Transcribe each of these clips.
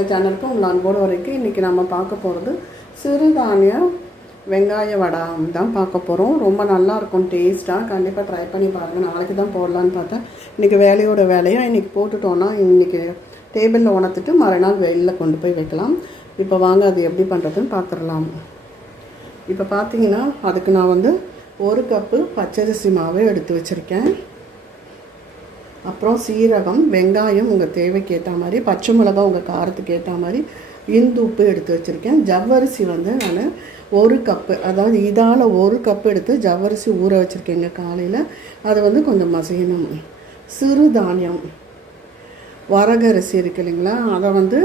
இந்த சேனலுக்கு உங்களை அன்போடு வரைக்கும் இன்றைக்கி நம்ம பார்க்க போகிறது சிறுதானிய வெங்காய வடை தான் பார்க்க போகிறோம். ரொம்ப நல்லாயிருக்கும் டேஸ்ட்டாக. கண்டிப்பாக ட்ரை பண்ணி பாருங்கள். நாளைக்கு தான் போடலான்னு பார்த்தேன். இன்றைக்கி வேலையோட வேலையாக இன்றைக்கி போட்டுட்டோன்னா இன்றைக்கி டேபிளில் உணர்த்துட்டு மறுநாள் வெளியில் கொண்டு போய் வைக்கலாம். இப்போ வாங்க அது எப்படி பண்ணுறதுன்னு பார்த்துடலாம். இப்போ பார்த்தீங்கன்னா அதுக்கு நான் வந்து 1 கப்பு பச்சரிசி மாவு எடுத்து வச்சுருக்கேன். அப்புறம் சீரகம், வெங்காயம் உங்கள் தேவைக்கு ஏற்ற மாதிரி, பச்சை மிளகா உங்கள் காரத்துக்கு ஏற்ற மாதிரி, இந்துப்பு எடுத்து வச்சுருக்கேன். ஜவ்வரிசி வந்து நான் 1 கப்பு, அதாவது இதால் 1 கப்பு எடுத்து ஜவ்வரிசி ஊற வச்சுருக்கேங்க காலையில். அதை வந்து கொஞ்சம் மசியணும். சிறுதானியம் வரகரிசி இருக்குது இல்லைங்களா, அதை வந்து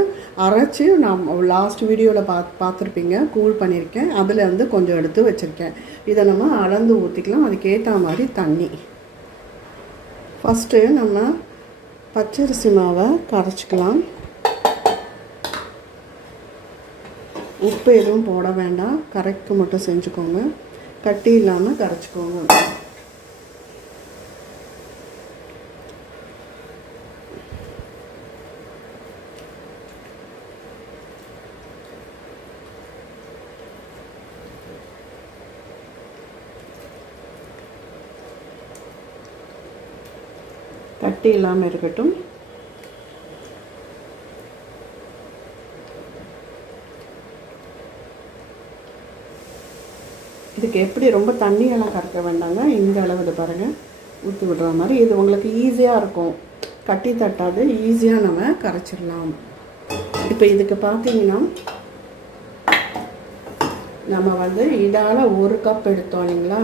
அரைச்சி நான் லாஸ்ட் வீடியோவில் பார்த்துருப்பீங்க, கூல் பண்ணியிருக்கேன். அதில் வந்து கொஞ்சம் எடுத்து வச்சுருக்கேன். இதை நம்ம அளந்து ஊற்றிக்கலாம். அதுக்கேற்ற மாதிரி தண்ணி. ஃபஸ்ட்டு நம்ம பச்சரிசி மாவை கரைச்சிக்கலாம். உப்பு எதுவும் போட வேண்டாம், கரைக்கு மட்டும் செஞ்சுக்கோங்க. கட்டி இல்லாமல் கரைச்சிக்கோங்க. கட்டி இல்லாமல் இருக்கட்டும். இதுக்கு எப்படி ரொம்ப தண்ணியெல்லாம் கறக்க வேண்டாங்க. இந்த அளவு இது பாருங்கள், ஊற்றி விடுற மாதிரி. இது உங்களுக்கு ஈஸியாக இருக்கும், கட்டி தட்டாது, ஈஸியாக நம்ம கரைச்சிடலாம். இப்போ இதுக்கு பார்த்தீங்கன்னா நம்ம வந்து இதால் 1 கப் எடுத்தோம் இல்லைங்களா,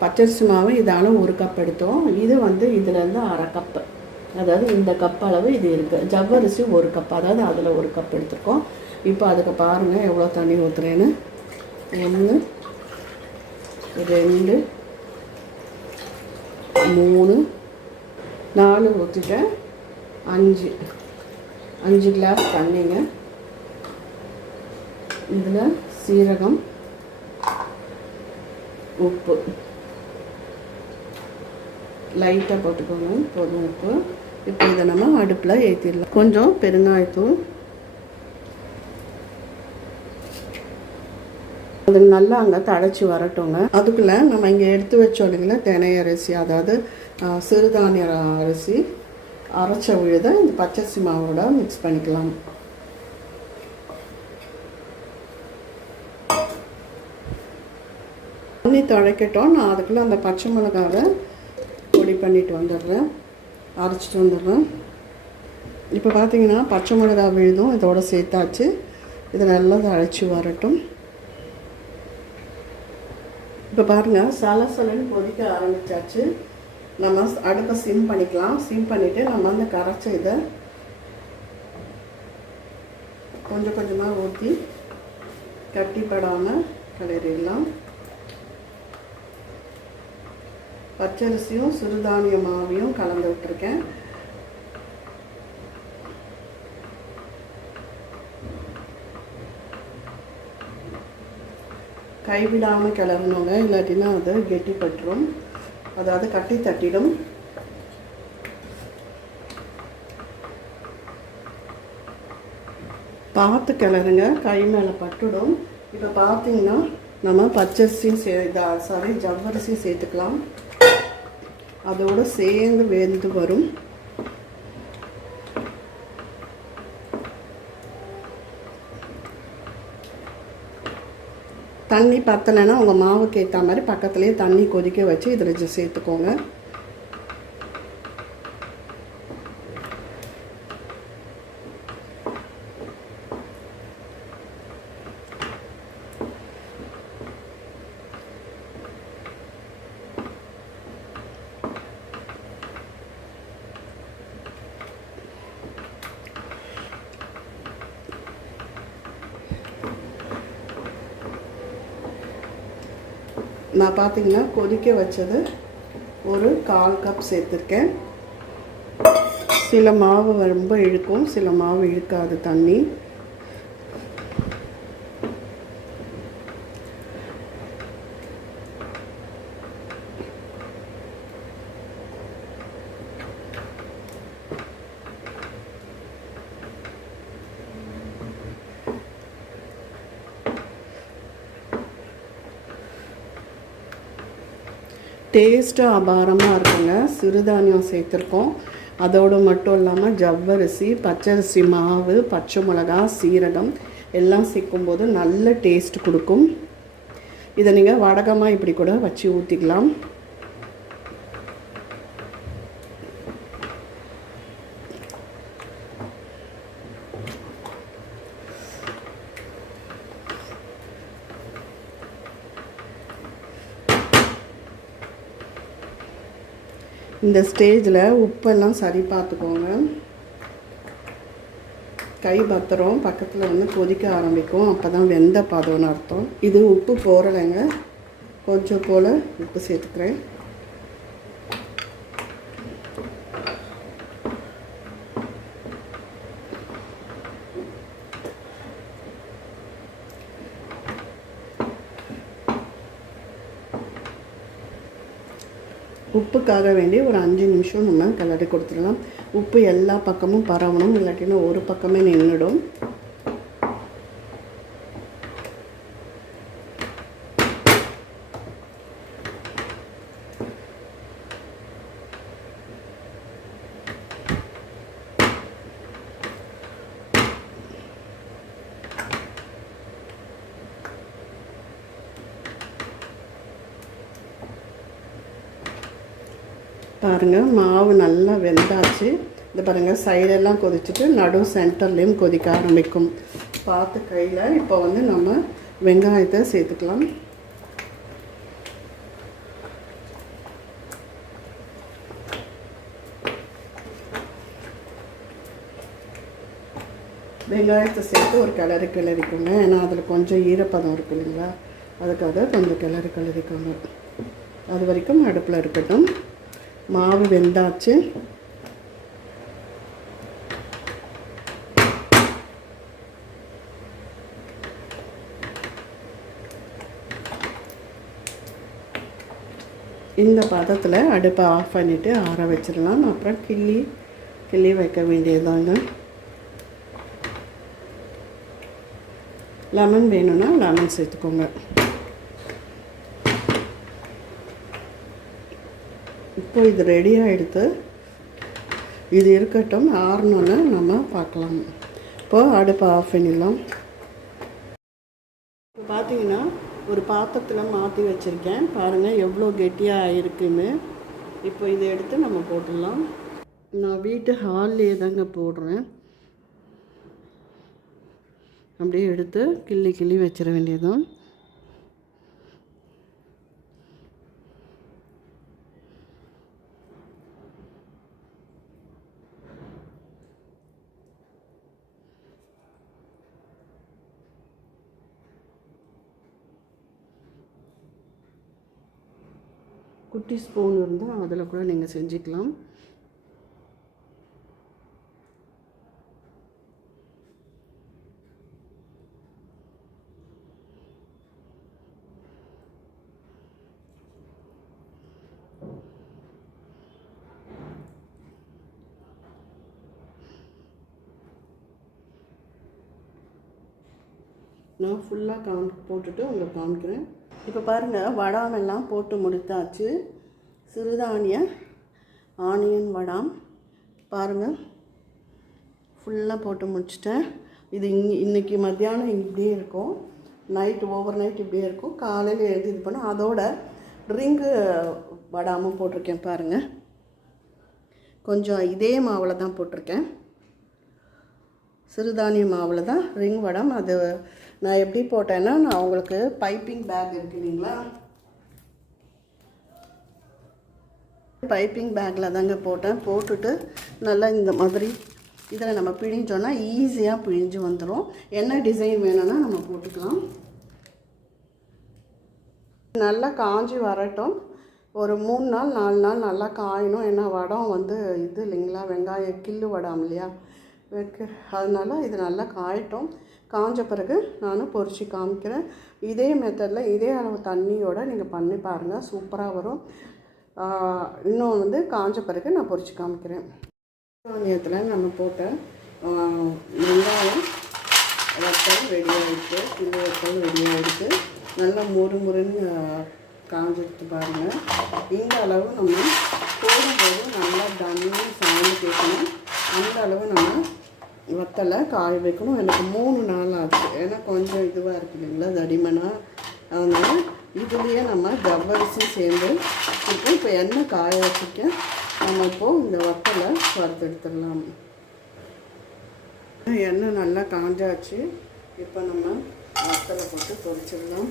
பச்சரிசி மாவு இதால் 1 கப் எடுத்தோம். இது வந்து இதிலேருந்து 1/2 கப்பு, அதாவது இந்த கப் அளவு இது இருக்குது. ஜவ்வரிசி 1 கப், அதாவது அதில் 1 கப் எடுத்துருக்கோம். இப்போ அதுக்கு பாருங்கள் எவ்வளோ தண்ணி ஊற்றுறேன்னு. 1 2 3 4 ஊற்றிட்டேன். 5 கிளாஸ் தண்ணிங்க. இதில் சீரகம், உப்பு லைட்டாக போட்டுக்கோங்க, போதும் உப்பு. இப்போ இதை நம்ம அடுப்பில் ஏற்றிடலாம். கொஞ்சம் பெருங்காயத்தூள். அது நல்லா அங்கே தழைச்சி வரட்டுங்க. அதுக்குள்ளே நம்ம இங்கே எடுத்து வச்சோம் இல்லைங்களா தினை அரிசி, அதாவது சிறுதானிய அரிசி அரைச்ச விழுதை இந்த பச்சரிசி மாவோட மிக்ஸ் பண்ணிக்கலாம். தண்ணி துடைக்கட்டும். நான் அதுக்குள்ளே அந்த பச்சை மிளகாவை பொடி பண்ணிட்டு வந்துடுறேன், அரைச்சிட்டு வந்துடுறேன். இப்போ பார்த்தீங்கன்னா பச்சை மிளகா விழுதும் இதோட சேர்த்தாச்சு. இது நல்லா அரைச்சி வரட்டும். இப்போ பாருங்கள் சலசலன்னு கொதிக்க ஆரம்பித்தாச்சு. நம்ம அடுப்பை சிம் பண்ணிக்கலாம். சிம் பண்ணிவிட்டு நம்ம அந்த கரைச்ச இதை கொஞ்சம் கொஞ்சமாக ஊற்றி கட்டிப்படாமல் கிளறிடலாம். பச்சரிசியும் சிறுதானிய மாவையும் கலந்து விட்டுருக்கேன். கைவிடாமல் கிளறணுங்க, இல்லாட்டினா அது கெட்டிப்பட்டுரும், அதாவது கட்டி தட்டிடும். பார்த்து கிளறுங்க, கை மேலே பட்டுடும். இப்போ பார்த்தீங்கன்னா நம்ம பச்சரிசியும் ஜவ்வரிசியும் சேர்த்துக்கலாம். அதோடு சேர்ந்து வெந்து வரும். தண்ணி பத்தலைன்னா உங்கள் மாவுக்கு ஏற்ற மாதிரி பக்கத்துலேயே தண்ணி கொதிக்க வச்சு இதில் சேர்த்துக்கோங்க. நான் பார்த்தீங்கன்னா கொதிக்க வச்சது ஒரு 1/4 கப் சேர்த்துருக்கேன். சில மாவு ரொம்ப இழுக்கும், சில மாவு இழுக்காது தண்ணி. டேஸ்ட்டு அபாரமாக இருக்குங்க. சிறுதானியம் சேர்த்துருக்கோம். அதோடு மட்டும் இல்லாமல் ஜவ்வரிசி, பச்சரிசி மாவு, பச்சை மிளகா, சீரகம் எல்லாம் சேர்க்கும்போது நல்ல டேஸ்ட் கொடுக்கும். இதை நீங்கள் வடகமாக இப்படி கூட வச்சு ஊற்றிக்கலாம். இந்த ஸ்டேஜில் உப்பெல்லாம் சரி பார்த்துக்கோங்க. கை பத்திரம் பக்கத்தில் வந்து கொதிக்க ஆரம்பிக்கும். அப்போ தான் வெந்த பதம்னு அர்த்தம். இது உப்பு போடலைங்க, கொஞ்சம் போல் உப்பு சேர்த்துக்கிறேன். உப்புக்காக வேண்டி ஒரு 5 நிமிஷம் நம்ம கிளறி கொடுத்துடலாம். உப்பு எல்லா பக்கமும் பரவணும், இல்லாட்டினா ஒரு பக்கமே நின்றுடும். பாருங்கள், மாவு நல்லா வெந்தாச்சு. இது பாருங்கள், சைடெல்லாம் கொதிச்சுட்டு நடு சென்டர்லேயும் கொதிக்க ஆரம்பிக்கும். பார்த்து கையில் இப்போ வந்து நம்ம வெங்காயத்தை சேர்த்துக்கலாம். வெங்காயத்தை சேர்த்து ஒரு கிளறிக்கோங்க. ஏன்னா அதில் கொஞ்சம் ஈரப்பதம் இருக்குது இல்லைங்களா, அதுக்காக கொஞ்சம் கிளறிக்கோங்க. அது வரைக்கும் அடுப்பில் இருக்கட்டும். மாவு வெந்தாச்சு. இந்த பதத்தில் அடுப்பை ஆஃப் பண்ணிவிட்டு ஆற வச்சிடலாம். அப்புறம் கிள்ளி வைக்க வேண்டியதாங்க. லெமன் வேணும்னா லெமன் சேர்த்துக்கோங்க. இப்போ இது ரெடி ஆகிடுது. இது இருக்கட்டும், ஆறணுன்னு நம்ம பார்க்கலாம். இப்போது அடுப்பை ஆஃப் பண்ணிடலாம். இப்போ பார்த்தீங்கன்னா ஒரு பாத்திரத்தில் மாற்றி வச்சுருக்கேன். பாருங்கள் எவ்வளோ கெட்டியாக இருக்குன்னு. இப்போ இதை எடுத்து நம்ம போட்டுடலாம். நான் வீட்டு ஹால்லேயே தாங்க போடுறேன். அப்படியே எடுத்து கிள்ளி வச்சிட வேண்டியதுதான். குட்டி ஸ்பூன் இருந்தால் அதில் கூட நீங்கள் செஞ்சுக்கலாம். நான் ஃபுல்லாக போட்டுட்டு உங்களுக்கு காமிக்கிறேன். இப்போ பாருங்கள், வடாமெல்லாம் போட்டு முடித்தாச்சு. சிறுதானிய ஆனியன் வடாம் பாருங்கள் ஃபுல்லாக போட்டு முடிச்சிட்டேன். இது இன்றைக்கி மத்தியானம் இப்படியே இருக்கும், நைட்டு ஓவர் நைட் இப்படியே இருக்கும். காலையில் எழுதி இது பண்ண அதோட ரிங்கு வடாமும் போட்டிருக்கேன். பாருங்கள், கொஞ்சம் இதே மாவில் தான் போட்டிருக்கேன். சிறுதானிய மாவில் தான் ரிங் வடம். அது நான் எப்படி போட்டேன்னா, நான் உங்களுக்கு பைப்பிங் பேக் இருக்கு இல்லைங்களா, பைப்பிங் பேக்கில் தாங்க போட்டேன். போட்டுட்டு நல்லா இந்த மாதிரி இதில் நம்ம பிழிஞ்சோன்னா ஈஸியாக பிழிஞ்சு வந்துடும். என்ன டிசைன் வேணும்னா நம்ம போட்டுக்கலாம். நல்லா காஞ்சி வரட்டும். ஒரு 3 நாள் 4 நாள் நல்லா காயணும். ஏன்னா வடம் வந்து இது இல்லைங்களா, வெங்காயம் கிள்ளு வடம் இல்லையா அதனால் இது நல்லா காயட்டும். காஞ்ச பிறகு நான் பொரித்து காமிக்கிறேன். இதே மெத்தடில் இதே அளவு தண்ணியோடு நீங்கள் பண்ணி பாருங்கள், சூப்பராக வரும். இன்னும் வந்து காஞ்ச பிறகு நான் பொரித்து காமிக்கிறேன். தானியத்தில் நம்ம போட்ட வெங்காயம் வத்தல் ரெடி ஆகிடுச்சு, கிள்ளு வத்தல் ரெடி ஆகிடுச்சு. நல்லா முறுமுறுன்னு காஞ்சிடுத்து பாருங்கள். இந்த அளவு நம்ம போடும்போது நல்லா தண்ணி சவுண்டு கேட்கணும். அந்த அளவு நம்ம வத்தலை காய வைக்கணும். எனக்கு 3 நாள் ஆச்சு. ஏன்னா கொஞ்சம் இதுவாக இருக்குது இல்லைங்களா, தடிமனாக. அதனால் இதுலேயே நம்ம ஜவ்வரிசி சேர்ந்து இப்போ எண்ணெய் காய வச்சுக்க நம்ம இப்போது இந்த வத்தலை வறுத்து எடுத்துடலாம். எண்ணெய் நல்லா காஞ்சாச்சு. இப்போ நம்ம வத்தலை போட்டு பொரிச்சிடலாம்.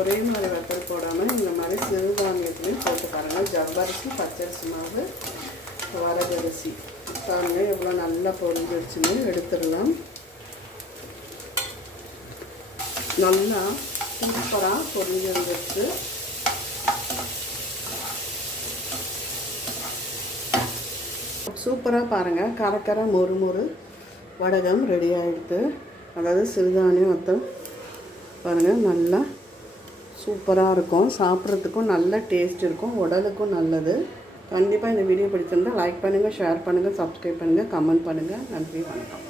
ஒரே மாதிரி வத்தல் போடாமல் இந்த மாதிரி சிறுதானியத்துலேயும் போட்டு பாருங்கள். ஜவ்வரிசி, பச்சரிசி மாவு, வரகரிசி பாருங்கள் எவ்வளோ நல்லா பொரிஞ்சிடுச்சுன்னு எடுத்துடலாம். நல்லா சூப்பராக பொரிஞ்சு வந்துடுச்சு. சூப்பராக பாருங்கள், கரக்கரை மொறு மொறு வடகம் ரெடி ஆகிடுது. அதாவது சிறுதானியம் வத்தல் பாருங்கள் நல்லா சூப்பராக இருக்கும். சாப்பிட்றதுக்கும் நல்ல டேஸ்ட் இருக்கும், உடலுக்கும் நல்லது. கண்டிப்பாக இந்த வீடியோ பிடிச்சிருந்தால் லைக் பண்ணுங்கள், ஷேர் பண்ணுங்கள், சப்ஸ்கிரைப் பண்ணுங்கள், கமெண்ட் பண்ணுங்கள். நன்றி, வணக்கம்.